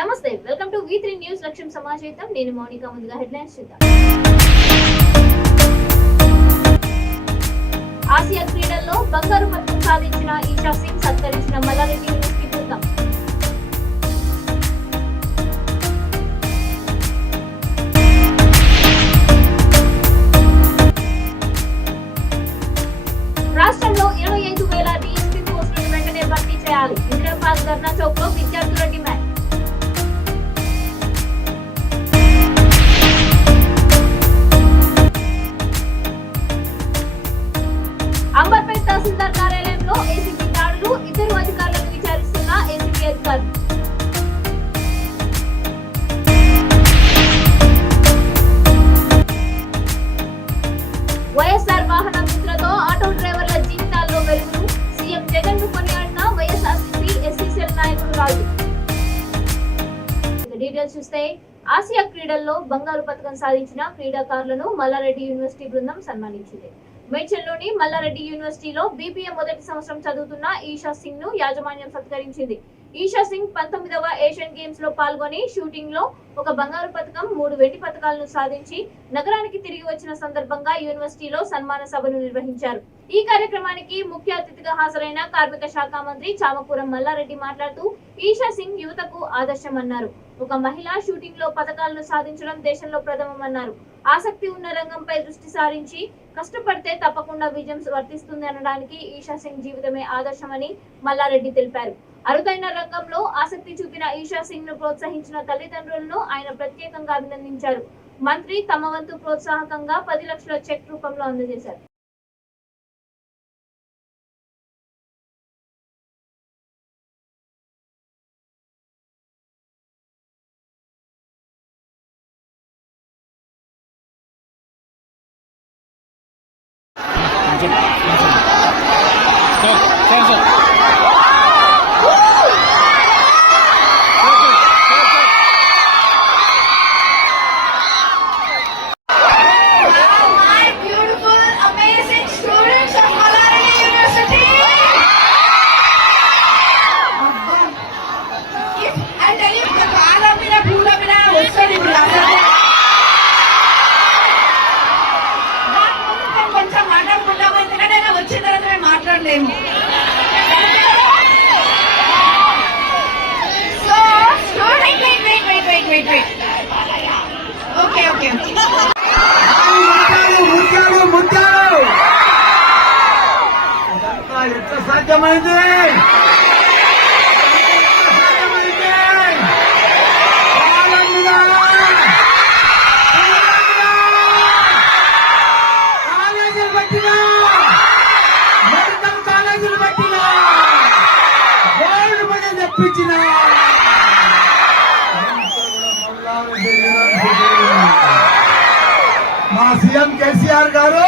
నమస్తే, welcome to V3 news లక్ష్యం సమాజేతం. నేను మౌనిక. ముందుగా హెడ్లైన్స్ చూద్దాం. ఆసియా క్రీడల్లో బంగారు పతకం సాధించిన ఈషా సింగ్ సత్కరించిన మల్లారెడ్డి యూనివర్సిటీ బృందం. రాష్ట్రంలో 25,000 DSP పోస్టులను వెంటనే భర్తీ చేయాలి. ఇందిరా పార్క్ ధర్నా చౌక్ లో విద్యార్థుల డిమాండ్. అంబర్పేట్ తహసీల్దార్ కార్యాలయంలో ఏసీబీ దాడులు, ఇద్దరు అధికారులను విచారిస్తున్న ఏసీబీ అధికారులు. వైఎస్ఆర్ వాహన మిత్రతో ఆటో డ్రైవర్ల జీవితాల్లో వెలుగులు, సీఎం జగన్ ను కొనియాడిన వైఎస్ఆర్సీపీ ఎస్సీసీఎల్ నాయకుడు రాజు. డీటెయిల్స్ చూస్తే, ఆసియా క్రీడల్లో బంగారు పతకం సాధించిన క్రీడాకారులను మల్లారెడ్డి యూనివర్సిటీ బృందం సన్మానించింది. మేడ్చల్లోని మల్లారెడ్డి యూనివర్సిటీలో బీబీఏ మొదటి సంవత్సరం చదువుతున్న ఈషా సింగ్ ను యాజమాన్యం సత్కరించింది. ఈషా సింగ్ 19వ ఏషియన్ గేమ్స్ లో పాల్గొని షూటింగ్ లో ఒక బంగారు పతకం, 3 వెండి పతకాలను సాధించి నగరానికి తిరిగి వచ్చిన సందర్భంగా యూనివర్సిటీలో సన్మాన సభను నిర్వహించారు. ఈ కార్యక్రమానికి ముఖ్య అతిథిగా హాజరైన కార్మిక శాఖ మంత్రి చామకూరం మల్లారెడ్డి మాట్లాడుతూ, ఈషా సింగ్ యువతకు ఆదర్శమన్నారు. ఒక మహిళ షూటింగ్ లో పతకాలను సాధించడం దేశంలో ప్రథమమన్నారు. ఆసక్తి ఉన్న రంగంపై దృష్టి సారించి కష్టపడితే తప్పకుండా విజయం వర్తిస్తుంది అనడానికి ఈషా సింగ్ జీవితమే ఆదర్శమని మల్లారెడ్డి తెలిపారు. అరుదైన రంగంలో ఆసక్తి చూపిన ఈషా సింగ్ ను ప్రోత్సహించిన తల్లిదండ్రులను ఆయన ప్రత్యేకంగా అభినందించారు. మంత్రి తమ వంతు ప్రోత్సాహకంగా 10 లక్షల చెక్ రూపంలో అందజేశారు. సాధ్యమైంది కాలేజీలు పెట్టినా, మెడికల్ కాలేజీలు పెట్టినా, గోల్డ్ మెడల్ తెప్పించిన మా సీఎం కేసీఆర్ గారు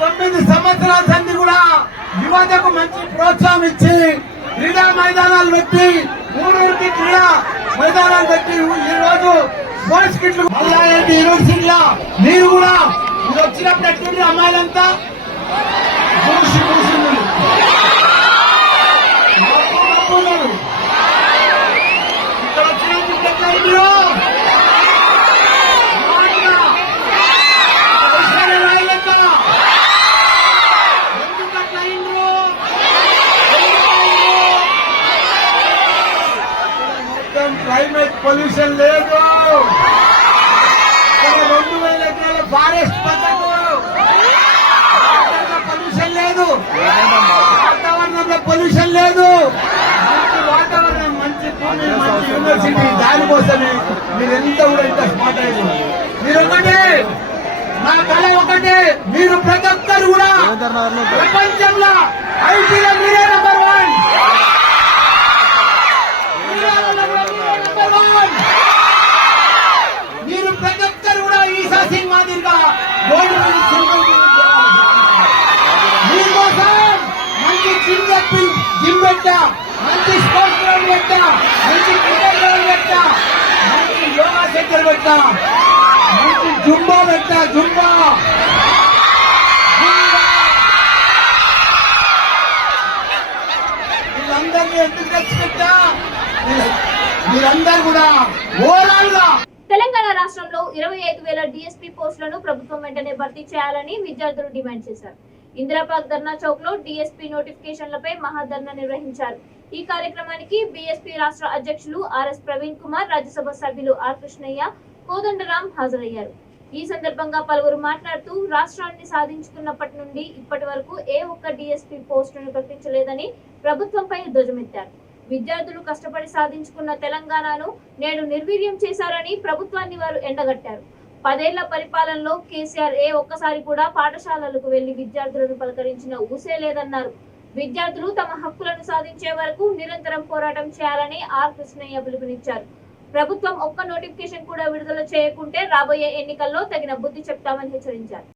9 సంవత్సరాల సంది కూడా యువతకు మంచి ప్రోత్సాహం ఇచ్చి క్రీడా మైదానాలు పెట్టి, ఊరూరికి క్రీడా మైదానాలు పెట్టి ఈ రోజు స్పోర్ట్స్ కిట్లు మల్లారెడ్డి యూనివర్సిటీలో మీరు కూడా ఇది వచ్చినప్పుడు ఎట్లుంది అమ్మాయిలంతా చూసి ఇక్కడ వచ్చినప్పుడు ఎట్లా మీరు క్లైమేట్ పొల్యూషన్ లేదు, 2,000 ఎకరాల ఫారెస్ట్ పద్ధతి, పొల్యూషన్ లేదు, వాతావరణంలో పొల్యూషన్ లేదు, మంచి వాతావరణం, మంచి భూమి, మంచి యూనివర్సిటీ. దానికోసమే మీరెంత కూడా ఇంత స్మార్ట్ అయ్యారు. మీరు ఒకటే, నా కళ ఒకటే, మీరు ప్రతి ఒక్కరు కూడా ప్రపంచంలో ఐటీలో మీరే నెంబర్ 1. మీరు ప్రతి ఒక్కరు కూడా ఈషా సింగ్ మాదిరిగా మీకోసం మంచి జిమ్ పెట్టా, మంచి స్పోర్ట్స్ గ్రౌండ్ పెట్టా, మంచి క్రికెట్ గ్రౌండ్ పెట్టా, మంచి యోగా సెంటర్ పెట్టా, మంచి జుంబా పెట్టా, జుంబా వీళ్ళందరూ సమస్యలన్నీ ఎందుకు తెచ్చిపెట్టా? మీరందరూ కూడా ఓవరాల్ గా తెలంగాణ రాష్ట్రంలో 25,000 డిఎస్పీ పోస్టులను ప్రభుత్వం వెంటనే భర్తీ చేయాలని విద్యార్థులు డిమాండ్ చేశారు. ఇందిరాపార్క్ ధర్నా చౌక్ లో డిఎస్పీ నోటిఫికేషన్లపై మహాధర్నా నిర్వహించారు. ఈ కార్యక్రమానికి బీఎస్పీ రాష్ట్ర అధ్యక్షులు ఆర్ఎస్ ప్రవీణ్ కుమార్, రాజ్యసభ సభ్యులు ఆర్ కృష్ణయ్య, కోదండరాం హాజరయ్యారు. ఈ సందర్భంగా పలువురు మాట్లాడుతూ రాష్ట్రాన్ని సాధించుకున్నప్పటి నుండి ఇప్పటి వరకు ఏ ఒక్క డిఎస్పీ పోస్టును ప్రకటించలేదని ప్రభుత్వంపై ధ్వజమెత్తారు. విద్యార్థులు కష్టపడి సాధించుకున్న తెలంగాణను నేడు నిర్వీర్యం చేశారని ప్రభుత్వాన్ని వారు ఎండగట్టారు. 10 ఏళ్ల పరిపాలనలో కేసీఆర్ ఏ ఒక్కసారి కూడా పాఠశాలలకు వెళ్లి విద్యార్థులను పలకరించిన ఊసే లేదన్నారు. విద్యార్థులు తమ హక్కులను సాధించే వరకు నిరంతరం పోరాటం చేయాలని ఆర్ కృష్ణయ్య పిలుపునిచ్చారు. ప్రభుత్వం ఒక్క నోటిఫికేషన్ కూడా విడుదల చేయకుంటే రాబోయే ఎన్నికల్లో తగిన బుద్ధి చెప్తామని హెచ్చరించారు.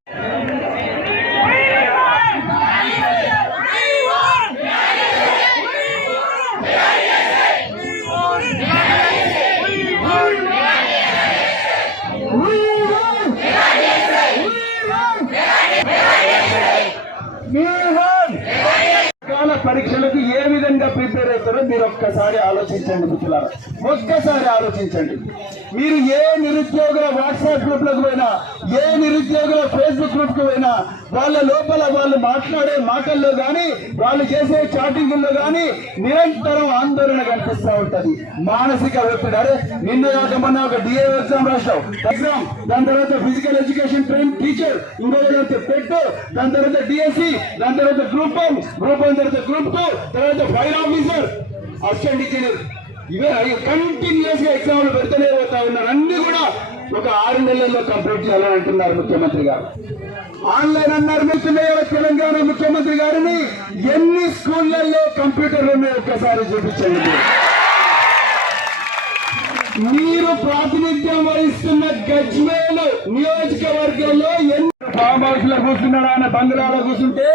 పరీక్షలకు ఏ విధంగా ప్రిపేర్ అవుతారో మీరు ఒక్కసారి ఆలోచించండి మిత్రులారా, ఒక్కసారి ఆలోచించండి. మీరు ఏ నిరుద్యోగుల వాట్సాప్ గ్రూప్లకు పోయినా, ఏ నిరుద్యోగుల ఫేస్బుక్ గ్రూప్ కు పోయినా, వాళ్ళ లోపల వాళ్ళు మాట్లాడే మాటల్లో గాని, వాళ్ళు చేసే చాటింగుల్లో గాని నిరంతరం ఆందోళన కనిపిస్తూ ఉంటది. మానసిక ఒత్తిడి. అరే నిన్న కాకమన్నా ఒక డిఏ ఎగ్జామ్ రాష్ట్రం ఎగ్జామ్, దాని తర్వాత ఫిజికల్ ఎడ్యుకేషన్ ట్రైన్ టీచర్, ఇంకో టెట్, దాని తర్వాత డిఎస్సి, దాని తర్వాత గ్రూప్ 1, గ్రూప్ 1 తర్వాత గ్రూప్ 2, తర్వాత ఫైర్ ఆఫీసర్, అసిస్టెంట్ ఇంజనీర్, ఇవే కంటిన్యూస్ గా ఎగ్జామ్లు పెడుతూనే పోతా ఉన్నారు. అన్ని కూడా ఒక 6 నెలల్లో కంప్లీట్ చేయాలని అంటున్నారు ముఖ్యమంత్రి గారు. ఆన్లైన్ అన్నారు మిత్రులారా. తెలంగాణ ముఖ్యమంత్రి గారిని ఎన్ని స్కూళ్లలో కంప్యూటర్లు ఉన్నాయో ఒక్కసారి చూపించండి. మీరు ప్రాతినిధ్యం వహిస్తున్న గజ్వేల్ నియోజకవర్గంలో ఎన్ని ఫామ్ హౌస్ లో కూర్చున్నాడా అన్న బంగ్లాలో కూర్చుంటే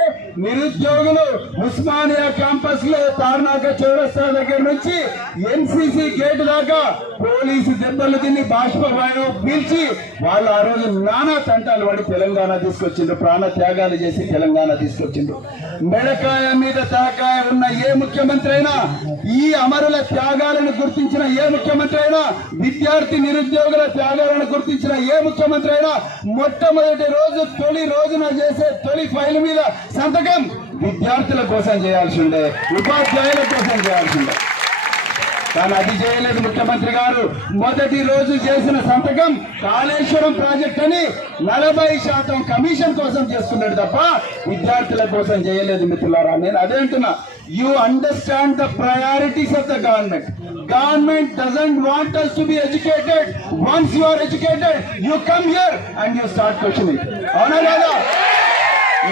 నిరుద్యోగులు ఉస్మానియా క్యాంపస్ లో తార్నాక చౌరస్తా దగ్గర నుంచి ఎన్సీసీ గేట్ దాకా పోలీసు దెబ్బలు తిని బాష్పవాయువు పీల్చి వాళ్ళు ఆ రోజు నానా తంటాలు పడి తెలంగాణ తీసుకొచ్చిండ్రు, ప్రాణ త్యాగాలు చేసి తెలంగాణ తీసుకొచ్చిండ్రు. మెడకాయ మీద తలకాయ ఉన్న ఏ ముఖ్యమంత్రి అయినా, ఈ అమరుల త్యాగాలను గుర్తించిన ఏ ముఖ్యమంత్రి అయినా, విద్యార్థి నిరుద్యోగుల త్యాగాలను గుర్తించిన ఏ ముఖ్యమంత్రి అయినా మొట్టమొదటి రోజు తొలి రోజున చేసే తొలి ఫైల్ మీద సంతకం విద్యార్థుల కోసం చేయాల్సి ఉండే, ఉపాధ్యాయుల కోసం చేయాల్సి ఉండే. కానీ అది చేయలేదు ముఖ్యమంత్రి గారు. మొదటి రోజు చేసిన సంతకం కాళేశ్వరం ప్రాజెక్ట్ అని 40% కమిషన్ కోసం చేస్తున్నాడు తప్ప విద్యార్థుల కోసం చేయలేదు మిత్రులారా. నేను అదే అంటున్నా, you understand the priorities of the government. Government doesn't want us to be educated. Once you are educated, you come here and you start questioning. అవునా లేదా?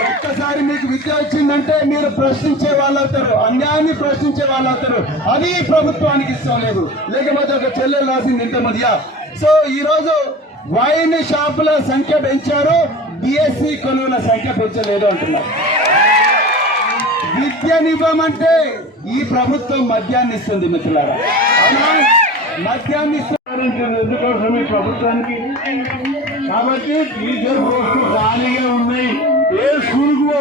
ఒక్కసారి మీకు విద్య వచ్చిందంటే మీరు ప్రశ్నించే వాళ్ళు అవుతారు, అన్యాయాన్ని ప్రశ్నించే వాళ్ళు అవుతారు. అది ప్రభుత్వానికి ఇష్టం లేదు. లేకపోతే ఒక చెల్లెలు రాసింది ఇంతమందియా. సో ఈ రోజు వైన్ షాపుల సంఖ్య పెంచారు, బిఎస్సి కొలువుల సంఖ్య పెంచలేదు అంటున్నారు. విద్యనివ్వమంటే ఈ ప్రభుత్వం మద్యాన్ని ఇస్తుంది మిత్రులారా. అవునా? మద్యాన్ని ఇస్తుంది ఎందుకోసం ఈ ప్రభుత్వానికి. కాబట్టి టీచర్ పోస్టులు ఖాళీగా ఉన్నాయి. ఏ స్కూల్కు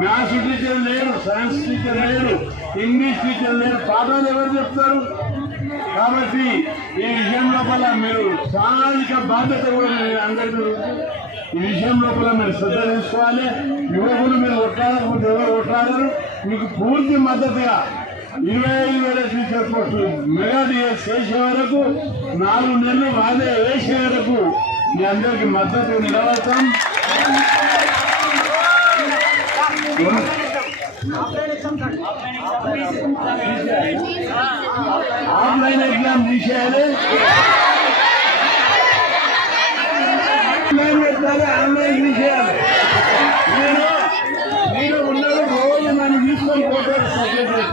మ్యాథ్స్ టీచర్ లేరు, సైన్స్ టీచర్ లేరు, ఇంగ్లీష్ టీచర్ లేరు, పాఠాలు ఎవరు చెప్తారు? కాబట్టి ఈ విషయం లోపల మీరు సామాజిక బాధ్యత కూడా అందరికీ ఈ విషయం లోపల మీరు శ్రద్ధ తీసుకోవాలి. యువకులు మీరు కొట్లాడకపోతే ఎవరు కొట్లాడరు. మీకు పూర్తి మద్దతుగా 25,000 టీచర్ పోస్టులు మెగా డిఎస్ చేసే వరకు 4 నెలలు వాదే వేసే వరకు మీ అందరికి మద్దతు నిలబడతాం. ఆఫ్లైన్ ఎగ్జామ్ తీసేయాలి, ఆఫ్లైన్ పెట్టాలి, ఆన్లైన్ తీసేయాలి. మీరు ఉన్నది రోజు నన్ను తీసుకొని పోతారు సెక్రటరీ.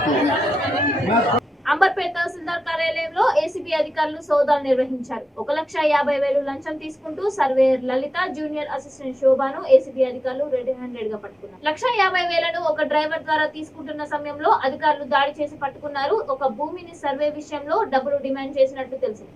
అంబర్పేట తహసీల్దార్ కార్యాలయంలో ఏసీబీ అధికారులు సోదాలు నిర్వహించారు. 1,50,000 లంచం తీసుకుంటూ సర్వేయర్ లలిత, జూనియర్ అసిస్టెంట్ శోభాను ఏసీబీ అధికారులు రెడ్ హ్యాండెడ్ గా పట్టుకున్నారు. 1,50,000 ఒక డ్రైవర్ ద్వారా తీసుకుంటున్న సమయంలో అధికారులు దాడి చేసి పట్టుకున్నారు. ఒక భూమిని సర్వే విషయంలో డబ్బులు డిమాండ్ చేసినట్టు తెలిసింది.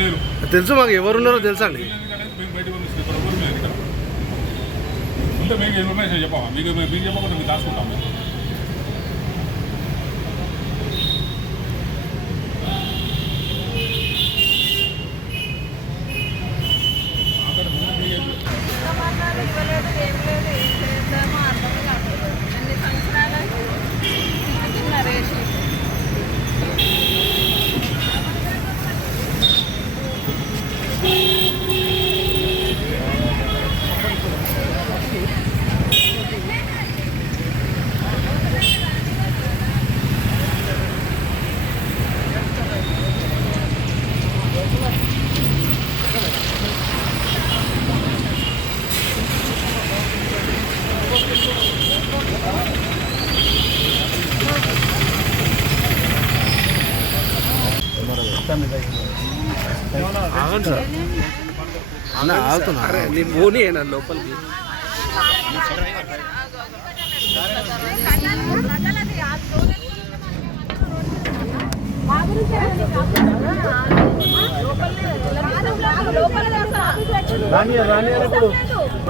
లేరు. తెలుసు, మాకు ఎవరున్నారో తెలుసా అండి. మేము బయటకు పంపిస్తున్నాం, ఇక్కడ ఎవరు లేదు. ఇక్కడ ఉంటే మీకు ఇన్ఫర్మేషన్ చెప్పామా? మీకు మీరు చెప్పకుండా మేము దాచుకుంటాం. మేము అక్కడ ఇవ్వలేదు, ఏం లేదు, ఏం చేద్దామో అర్థం కాదు. ఎన్ని సంవత్సరాలు నరేష్ అన్న ఆగుతున్నా నీ మోని అయినా లోపలికి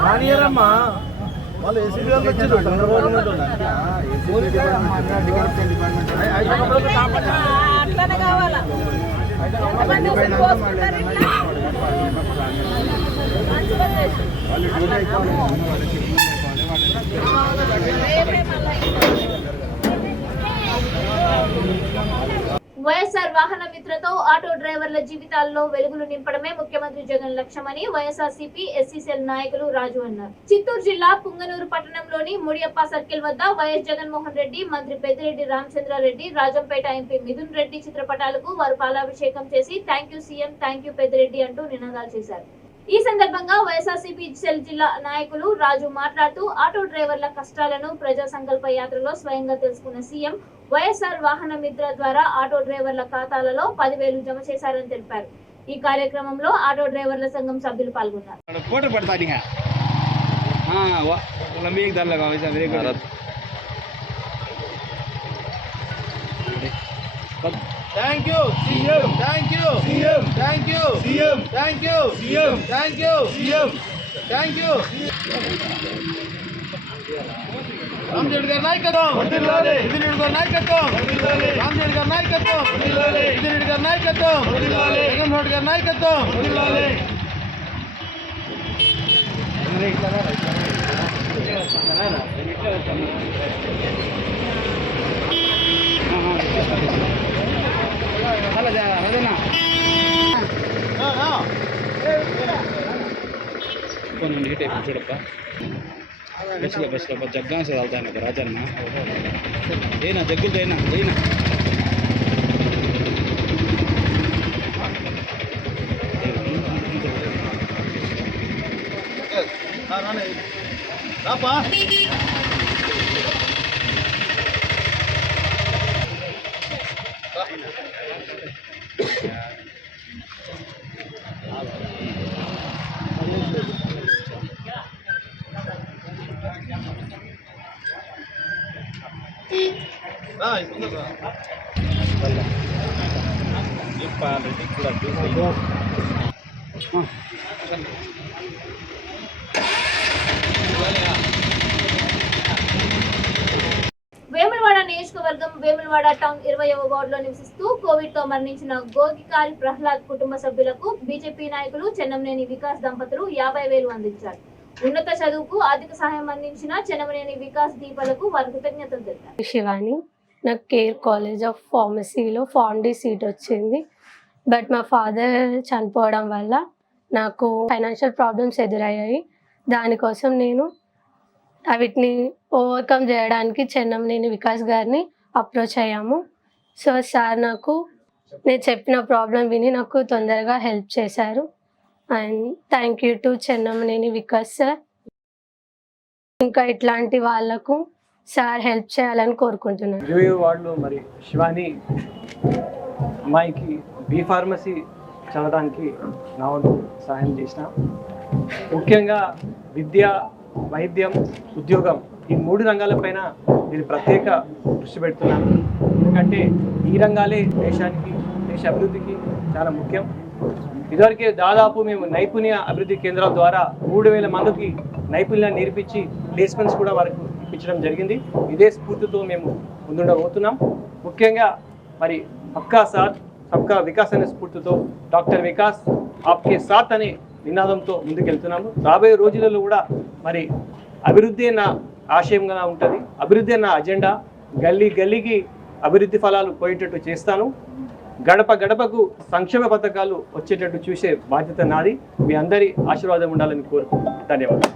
రానియరమ్మా. వాళ్ళు ఏసీబీ వాళ్ళు వచ్చారు, అట్లనే కావాలా? వైఎస్ఆర్ వాహన మిత్రతో ఆటో డ్రైవర్ల జీవితాల్లో వెలుగులు నింపడమే ముఖ్యమంత్రి జగన్ లక్ష్యమని వైఎస్ఆర్సీపీ ఎస్సీసీఎల్ నాయకులు రాజు అన్నారు. చిత్తూరు జిల్లా పుంగనూరు పట్టణంలోని ముడియప్ప సర్కిల్ వద్ద వైఎస్ జగన్మోహన్ రెడ్డి, మంత్రి పెద్దిరెడ్డి రామచంద్రారెడ్డి, రాజంపేట ఎంపీ మిథున్ రెడ్డి చిత్రపటాలకు వారు పాలాభిషేకం చేసి thank you CM, thank you Peddireddy అంటూ నినాదాలు చేశారు. ఈ సందర్భంగా వైఎస్ఆర్సీపీ సెల్ జిల్లా నాయకులు రాజు మాట్లాడుతూ ఆటో డ్రైవర్ల కష్టాలను ప్రజా సంకల్ప యాత్రలో స్వయంగా తెలుసుకున్న సీఎం వైఎస్ఆర్ వాహన మిత్ర ద్వారా ఆటో డ్రైవర్ల ఖాతాలలో 10,000 జమ చేశారని తెలిపారు. ఈ కార్యక్రమంలో ఆటో డ్రైవర్ల సంఘం సభ్యులు పాల్గొన్నారు. Thank you CM, thank you CM, thank you CM, thank you CM, thank you CM, thank you. Ramajodi గారి నాయకత్వం, విధిరెడ్డి గారి నాయకత్వం, రామజోడి గారి నాయకత్వం, విధిరెడ్డి గారి నాయకత్వం, జగన్మోహన్ గారి నాయకత్వం. నీట్ అయిపోయి చూడప్ప బస్సులో జగ్గా వెళ్తాను రాజన్న ఏనా జగ్గులు అయినా అయినా రాపా వేములవాడ నియోజకవర్గం వేములవాడ టౌన్ 20వ వార్డులో నివసిస్తూ కోవిడ్ తో మరణించిన గోగికారి ప్రహ్లాద్ కుటుంబ సభ్యులకు బీజేపీ నాయకులు చెన్నమనేని వికాస్ దంపతులు 50,000 అందించారు. ఉన్నత చదువుకు ఆర్థిక సహాయం అందించిన చెన్నమనేని వికాస్ దీపాలకు వారు కృతజ్ఞతలు తెలిపారు. శివాని, నాకు కేర్ కాలేజ్ ఆఫ్ ఫార్మసీలో ఫార్మడీ సీట్ వచ్చింది. బట్ మా ఫాదర్ చనిపోవడం వల్ల నాకు ఫైనాన్షియల్ ప్రాబ్లమ్స్ ఎదురయ్యాయి. దానికోసం నేను వీటిని ఓవర్కమ్ చేయడానికి చెన్నమనేని వికాస్ గారిని అప్రోచ్ అయ్యాము. సో సార్ నాకు నేను చెప్పిన ప్రాబ్లం విని నాకు తొందరగా హెల్ప్ చేశారు. And thank you to Chennamaneni Vikas sir. ఇంకా ఇట్లాంటి వాళ్ళకు సార్ హెల్ప్ చేయాలని కోరుకుంటున్నాను. 20వ వార్డులో మరి శివాని అమ్మాయికి బీ ఫార్మసీ చదవడానికి నా వంతు సహాయం చేసిన. ముఖ్యంగా విద్య, వైద్యం, ఉద్యోగం ఈ 3 రంగాలపైన నేను ప్రత్యేక దృష్టి పెడుతున్నాను. ఎందుకంటే ఈ రంగాలే దేశానికి, దేశ అభివృద్ధికి చాలా ముఖ్యం. ఇదివరకే దాదాపు మేము నైపుణ్య అభివృద్ధి కేంద్రాల ద్వారా 3,000 మందికి నైపుణ్యాన్ని నేర్పించి ప్లేస్మెంట్స్ కూడా వారికి ఇప్పించడం జరిగింది. ఇదే స్ఫూర్తితో మేము ముందుండబోతున్నాం. ముఖ్యంగా మరి సబ్కా సాత్ సబ్కా వికాస్ అనే స్ఫూర్తితో డాక్టర్ వికాస్ ఆప్కే సాత్ అనే నినాదంతో ముందుకెళ్తున్నాము. రాబోయే రోజులలో కూడా మరి అభివృద్ధి అన్న ఆశయంగా ఉంటుంది. అభివృద్ధి అన్న అజెండా గల్లీ గల్లీకి అభివృద్ధి ఫలాలు పోయేటట్టు చేస్తాను. గడప గడపకు సంక్షేమ పథకాలు వచ్చేటట్టు చూసే బాధ్యత నాది. మీ అందరి ఆశీర్వాదం ఉండాలని కోరుకుంటున్నాను. ధన్యవాదాలు.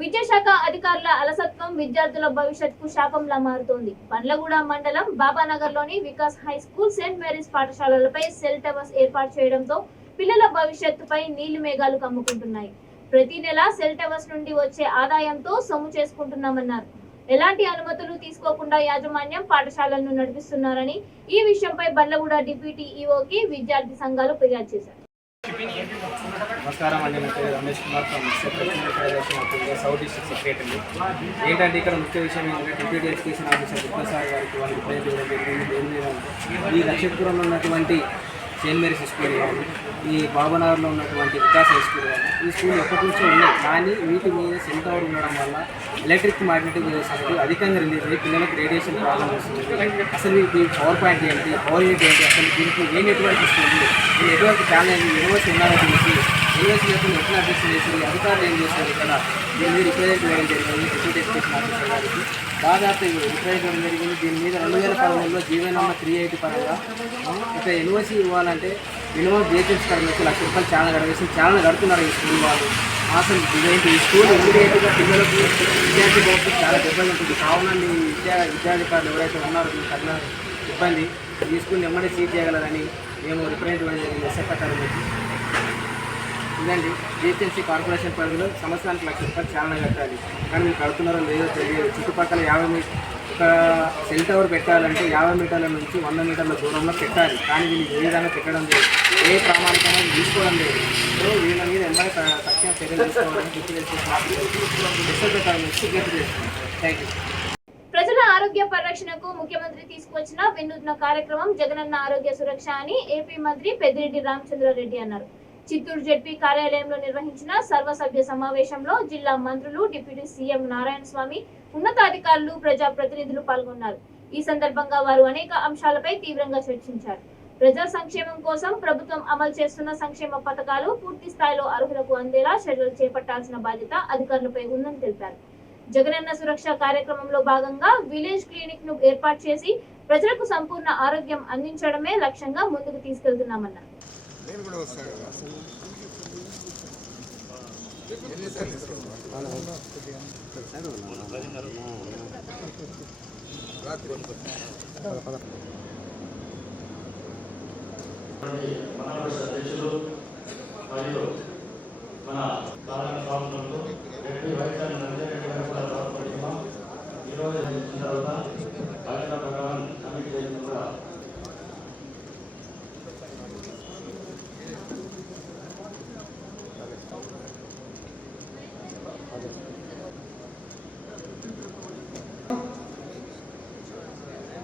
విద్యాశాఖ అధికారుల అలసత్వం విద్యార్థుల భవిష్యత్తుకు శాపంలా మారుతోంది. బండ్లగూడ మండలం బాబానగర్లోని Vikas high school, saint Mary's పాఠశాలలపై సెల్ టవర్స్ ఏర్పాటు చేయడంతో పిల్లల భవిష్యత్తుపై నీలి మేఘాలు కమ్ముకుంటున్నాయి. ప్రతి నెల సెల్ టవర్స్ నుండి వచ్చే ఆదాయంతో సొమ్ము చేసుకుంటున్నామన్నారు. ఎలాంటి అనుమతులు తీసుకోకుండా యాజమాన్యం పాఠశాలలను నడిపిస్తున్నారని, ఈ విషయంపై బండ్లగూడ డిప్యూటీ ఈఓకి విద్యార్థి సంఘాలు ఫిర్యాదు చేశారు. నమస్కారం అండి. నా పేరు Ramesh Kumar, south district secretary. ఏంటంటే ఇక్కడ ముఖ్య విషయం ఏంటంటే డిప్యూటీ ఎడ్యుకేషన్ ఆఫీసర్ గుప్తాసార్ గారికి వాళ్ళు రిప్రజెంట్ చేయడం జరిగింది. ఈ నక్షత్రంలో ఉన్నటువంటి సెయింట్ మేరీస్ స్కూల్ కానీ, ఈ బాబానగర్లో ఉన్నటువంటి వికాస్ హై స్కూల్ కానీ, ఈ స్కూల్ ఎప్పటి నుంచో ఉన్నాయి. కానీ వీటి మీద సెల్ టవర్ ఉండడం వల్ల ఎలక్ట్రిక్ మ్యాగ్నెటిక్ వేవ్స్ అధికంగా రిలీజ్ అయ్యి పిల్లలకు రేడియేషన్ ప్రాబ్లమ్ వస్తుంది. అసలు వీటి పవర్ పాయింట్ ఏంటి, పవర్ యూనిట్ ఏంటి, అసలు దీనికి ఏ నెట్వర్క్ ఇస్తుంది, ఈ నెట్వర్క్ ఛానల్ యూనివర్సిటీ ఉన్నారో తెలిసి యూనివర్సిటీలకు ఎట్లా అడ్రస్ చేసి అధికారులు ఏం చేస్తారు ఇక్కడ దీని మీద రిప్రజెంట్ చేయడం జరిగింది. డిప్యూటీ ఎడ్యుకేషన్ ఆఫీసర్ గారికి దాదాపు రిప్రజెంట్ చేయడం జరిగింది. దీని మీద 2013లో జీవో నెంబర్ 380 పరంగా ఒక యూనివర్సిటీ ఇవ్వాలంటే మినిమం జిహెచ్ఎంసీ కడిగి ₹1,00,000 ఛానల్ కడిగేసి ఛానల్ కడుతున్నారు ఈ స్కూల్ వాళ్ళు. అసలు ఇదేంటి ఈ స్కూల్ ఇమీడియట్గా పిల్లలకు విద్యార్థి భవిష్యత్తు చాలా దెబ్బలు ఉంటుంది. కావున మీ విద్యాధికారులు ఎవరైతే ఉన్నారో మీకు తగిన ఇబ్బంది ఈ స్కూల్ని ఎమ్మడే సీజ్ చేయగలరని మేము రిప్రజెంట్ చేయడం జరిగింది. ఎస్ఎఫ్ అకాడమీకి ఇదండి. జిహెచ్ఎంసీ కార్పొరేషన్ పరిధిలో సంవత్సరానికి ₹1,00,000 ఛానల్ కట్టాలి. కానీ మీరు కడుతున్నారో లేదో తెలియదు. చుట్టుపక్కల 50 ఒక సెల్ టవర్ పెట్టాలంటే 50 మీటర్ల నుంచి 100 మీటర్ల దూరంలో పెట్టాలి. కానీ వీళ్ళు ఏ విధంగా పెట్టడం లేదు, ఏ ప్రామాణికంగా తీసుకోవడం లేదు. సో వీళ్ళ మీద ఎంబడే తక్షణ చర్యలు తీసుకోవాలని థ్యాంక్ యూ. ప్రజల ఆరోగ్య పరిరక్షణకు ముఖ్యమంత్రి తీసుకొచ్చిన వినూత్న కార్యక్రమం జగనన్న ఆరోగ్య సురక్ష అని ఏపీ మంత్రి పెద్దిరెడ్డి రామచంద్రారెడ్డి అన్నారు. చిత్తూరు జెడ్పీ కార్యాలయంలో నిర్వహించిన సర్వసభ్య సమావేశంలో జిల్లా మంత్రులు, డిప్యూటీ సీఎం నారాయణ స్వామి, ఉన్నతాధికారులు, ప్రజా ప్రతినిధులు పాల్గొన్నారు. ఈ సందర్భంగా వారు అనేక అంశాలపై తీవ్రంగా చర్చించారు. ప్రజా సంక్షేమం కోసం ప్రభుత్వం అమలు చేస్తున్న సంక్షేమ పథకాలు పూర్తి స్థాయిలో అర్హులకు అందేలా చర్యలు చేపట్టాల్సిన బాధ్యత అధికారులపై ఉందని తెలిపారు. జగనన్న సురక్ష కార్యక్రమంలో భాగంగా విలేజ్ క్లినిక్ ను ఏర్పాటు చేసి ప్రజలకు సంపూర్ణ ఆరోగ్యం అందించడమే లక్ష్యంగా ముందుకు తీసుకెళ్తున్నామన్నారు. అధ్యక్షులు మరియు మన కారణ స్వాములకు రెడ్డి వైద్య నందిరెడ్డి గారు కూడా తోడ్పడుతున్నాం. ఈరోజు ఇచ్చిన తర్వాత బాధ్యత ప్రకారం కమిటీ చేయడం కూడా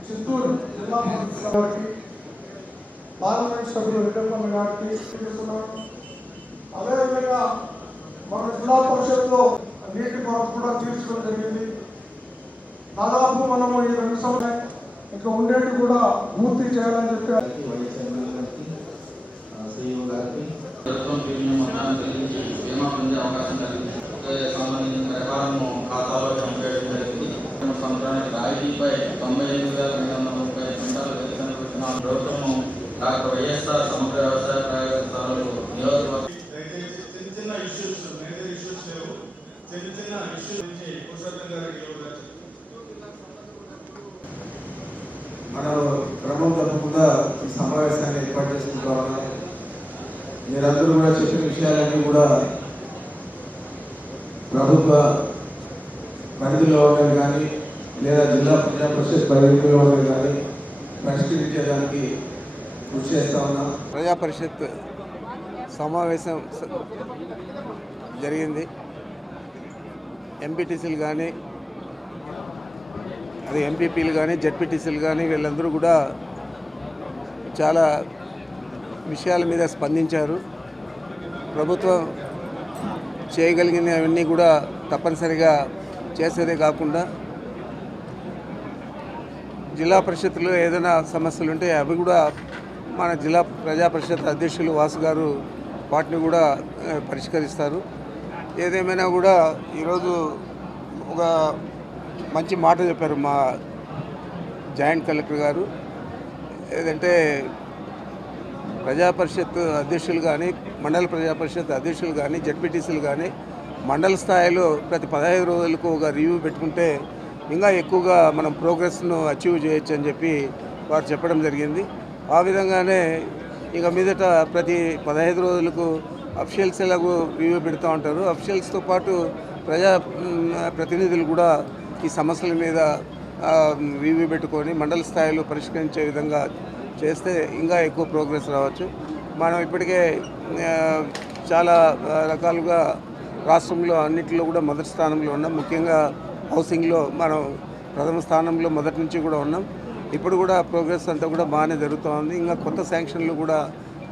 చిత్తూరు జిల్లా మంత్రి గారికి, పార్లమెంట్ సభ్యులు వెంకటరమణ గారికి తీసుకున్నాం. అదేవిధంగా మన జిల్లా పరిషత్లో నీటి కొరత కూడా తీర్చడం జరిగింది. దాదాపు మనము ఈ 2 సంవత్సరాలు ఇంకా ఉండేది కూడా పూర్తి చేయాలని చెప్పి అవకాశం కలిగింది. సంబంధించిన ప్రకారం ఖాతాలో జమ చేయడం జరిగింది. సంవత్సరానికి రాయితీపై 98,230 క్వింటాలు వేతనం పెట్టిన ప్రభుత్వము డాక్టర్ వైఎస్ఆర్ సమగ్ర వ్యవసాయ ప్రయోగశాలలు నియోజకవర్గం చిన్న ఇష్యూస్ మేజర్ ఇష్యూస్ లేవు. చిన్న ఇష్యూస్ నుంచి పురుషోత్తం గారికి మనం క్రమం తప్పకుండా ఈ సమావేశాన్ని ఏర్పాటు చేసుకుంటాం. మీరందరూ కూడా చెప్పిన విషయాలన్నీ కూడా ప్రభుత్వ పరిధిలో ఉన్నవి కానీ లేదా జిల్లా ప్రజా పరిషత్ పరిధిలో ఉన్నవి కానీ పరిష్కరించేదానికి కృషి చేస్తా ఉన్నాం. ప్రజా పరిషత్ సమావేశం జరిగింది. ఎంపీటీసీలు కానీ, అది ఎంపీపీలు కానీ, జెడ్పీటీసీలు కానీ వీళ్ళందరూ కూడా చాలా విషయాల మీద స్పందించారు. ప్రభుత్వం చేయగలిగినవన్నీ కూడా తప్పనిసరిగా చేసేదే కాకుండా జిల్లా పరిషత్తులో ఏదైనా సమస్యలు ఉంటే అవి కూడా మన జిల్లా ప్రజా పరిషత్ అధ్యక్షులు వాసు గారు వాటిని కూడా పరిష్కరిస్తారు. ఏదేమైనా కూడా ఈరోజు ఒక మంచి మాట చెప్పారు మా జాయింట్ కలెక్టర్ గారు. ఏదంటే ప్రజా పరిషత్ అధ్యక్షులు కానీ, మండల ప్రజా పరిషత్ అధ్యక్షులు కానీ, జడ్పీటీసీలు కానీ మండల స్థాయిలో ప్రతి 15 రోజులకు ఒక రివ్యూ పెట్టుకుంటే ఇంకా ఎక్కువగా మనం ప్రోగ్రెస్ను అచీవ్ చేయొచ్చు అని చెప్పి వారు చెప్పడం జరిగింది. ఆ విధంగానే ఇక మీదట ప్రతి 15 రోజులకు అఫీషియల్స్ ఎలాగో రివ్యూ పెడుతూ ఉంటారు. అఫీషియల్స్తో పాటు ప్రజా ప్రతినిధులు కూడా ఈ సమస్యల మీద రివ్యూ పెట్టుకొని మండల స్థాయిలో పరిష్కరించే విధంగా చేస్తే ఇంకా ఎక్కువ ప్రోగ్రెస్ రావచ్చు. మనం ఇప్పటికే చాలా రకాలుగా రాష్ట్రంలో అన్నింటిలో కూడా మొదటి స్థానంలో ఉన్నాం. ముఖ్యంగా హౌసింగ్లో మనం ప్రథమ స్థానంలో మొదటి నుంచి కూడా ఉన్నాం. ఇప్పుడు కూడా ప్రోగ్రెస్ అంతా కూడా బాగానే జరుగుతూ ఉంది. ఇంకా కొత్త శాంక్షన్లు కూడా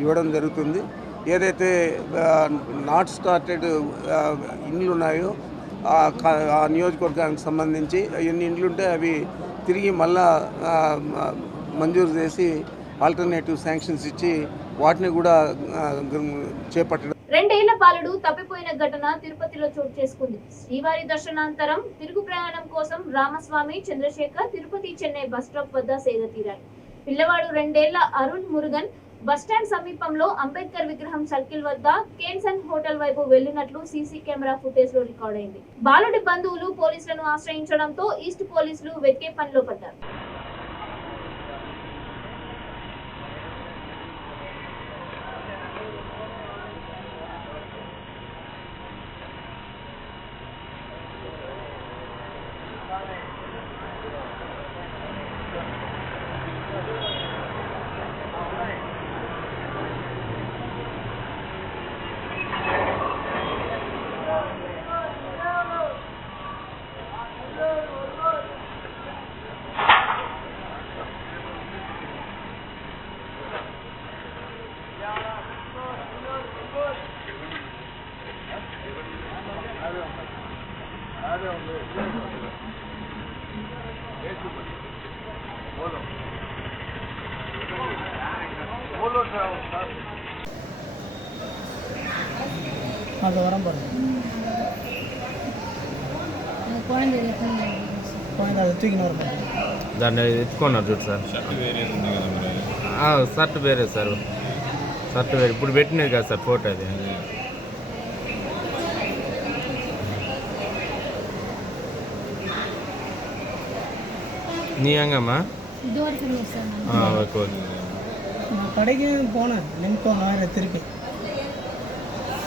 ఇవ్వడం జరుగుతుంది. ఏదైతే నాట్ స్టార్టెడ్ ఇండ్లు ఉన్నాయో ఆ నియోజకవర్గానికి సంబంధించి ఎన్ని ఇండ్లు ఉంటే అవి తిరిగి మళ్ళా మంజూరు చేసి ఆల్టర్నేటివ్ శాంక్షన్స్ ఇచ్చి వాటిని కూడా చేపట్టడం. 2 ఏళ్ల బాలుడు తప్పిపోయిన ఘటన తిరుపతిలో చోటు చేసుకుంది. శ్రీవారి దర్శనానంతరం తిరుగు ప్రయాణం కోసం రామస్వామి, చంద్రశేఖర్ తిరుపతి చెన్నై బస్ స్టాప్ వద్ద సేద తీరారు. పిల్లవాడు 2 ఏళ్ల అరుణ్ మురుగన్ బస్టాండ్ సమీపంలో అంబేద్కర్ విగ్రహం సర్కిల్ వద్ద కేన్సన్ హోటల్ వైపు వెళ్లినట్లు సీసీ కెమెరా ఫుటేజ్ లో రికార్డ్ అయింది. బాలుడి బంధువులు పోలీసులను ఆశ్రయించడంతో ఈస్ట్ పోలీసులు వెతికే పనిలో పడ్డారు. దాన్ని ఎత్తుకున్నారు చూడు సార్. షర్ట్ వేరే సార్, షర్ట్ వేరే ఇప్పుడు పెట్టినది కదా సార్ ఫోటో. అది నీ హంగమ్మా ఓకే కಡೆಗೆ పోనా నింపుకోనా తిరిగి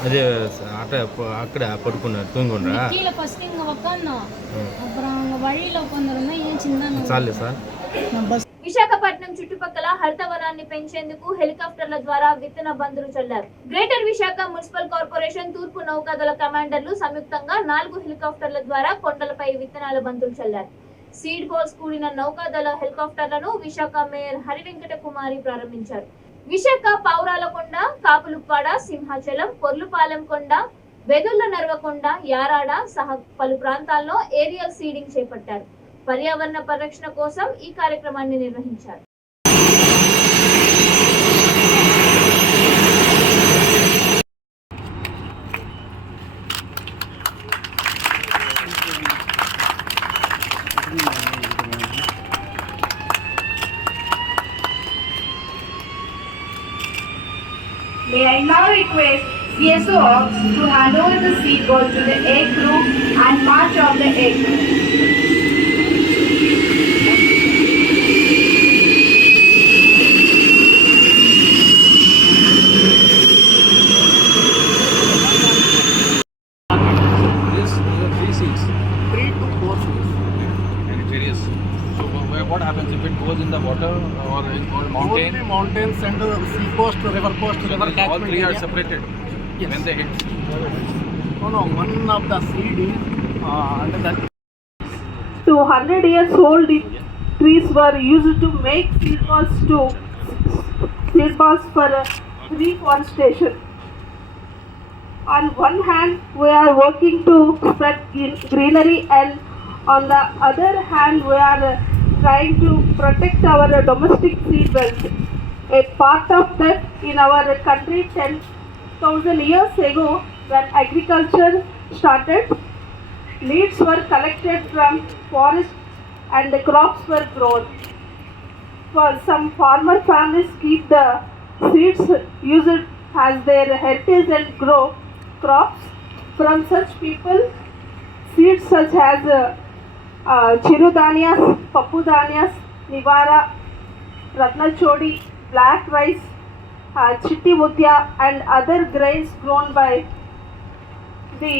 అదే అక్కడ పడుకున్నారు తూంగుండ్రా చాలే సార్. విశాఖపట్నం చుట్టుపక్కల హరితవనాన్ని పెంచేందుకు హెలికాప్టర్ల ద్వారా విత్తన బందులు చల్లారు. గ్రేటర్ విశాఖ మున్సిపల్ కార్పొరేషన్, తూర్పు నౌకాదళ కమాండర్లు సంయుక్తంగా 4 హెలికాప్టర్ల ద్వారా కొండలపై విత్తనాల బందులు చల్లారు. సీడ్ బాల్స్ కూడిన నౌకాదళ హెలికాప్టర్లను విశాఖ మేయర్ హరివెంకట కుమారి ప్రారంభించారు. విశాఖ పౌరాలకొండ, కాపులుప్పాడ, సింహాచలం, పొర్లుపాలెం కొండ, వెదుళ్ల నర్వకొండ, యారాడ సహా పలు ప్రాంతాల్లో ఏరియల్ సీడింగ్ చేపట్టారు. పర్యావరణ పరిరక్షణ కోసం ఈ కార్యక్రమాన్ని నిర్వహించారు. May I now request CSO to hand over the seed ball to the egg group and march of the egg group. This is 3 seeds. 3 to 4 seeds. And it varies. So what happens if it goes in the water or in mountain? Only mountains and sea coast, river coast, river catchment. All 3 are separated when they hit. No, one of the seed is under that. 200 years old trees were used to make seed balls for reforestation. On one hand, we are working to spread greenery, and on the other hand, we are trying to protect our domestic seed wealth. A part of that in our country 10,000 years ago, when agriculture started, leaves were collected from forests and the crops were grown. For some farmer families keep the seeds used as their heritage and grow crops. From such people, seeds such as Chirudanias, Papudanias, Nivara, Ratnachodi, black rice, Chitti Mudya and other grains grown by the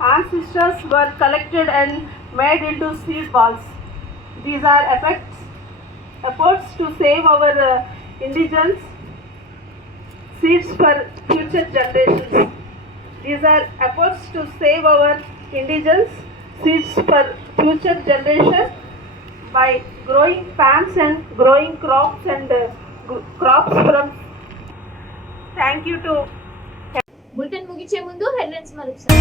ancestors were collected and made into seed balls. These are efforts to save our indigenous seeds for future generations. These are efforts to save our indigenous seeds for future generations by growing plants and growing crops and crops from. Thank you to. Bulletin ముగించే ముందు headlines మరొకసారి.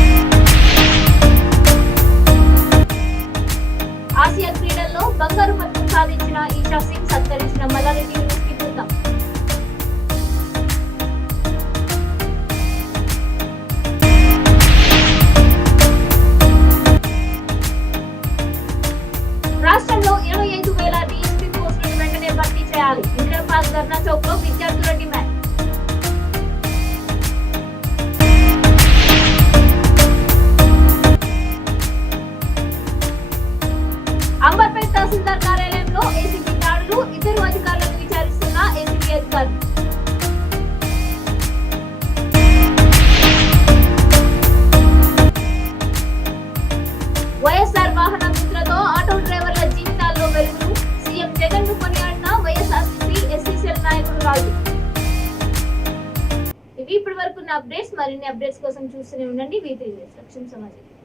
Asia క్రీడల్లో బంగారు పతకం సాధించిన Isha Singh సత్కరించిన Mallareddy university బృందం. రాష్ట్రంలో 25,000 DSP పోస్టులను వెంటనే భర్తీ చేయాలి. ఇందిరా పార్క్ ధర్నా చౌక్ లో విద్యార్థుల డిమాండ్. అంబర్పేట్ తహసీల్దార్ కార్యాలయంలో ఏసీబీ దాడులు, 2 అధికారులను విచారిస్తున్న ఏసీబీ అధికారులు. వైఎస్ఆర్ వాహన మిత్రతో ఆటో డ్రైవర్ల జీవితాల్లో వెలుగులు. సీఎం జగన్ ను కొనియాడిన వైఎస్ఆర్సీపీ ఎస్సీసీఎల్ నాయకుడు రాజు. ఇవి ఇప్పటి వరకు అప్డేట్స్. మరిన్ని అప్డేట్స్ కోసం చూస్తూనే ఉండండి V3 సమాచారం.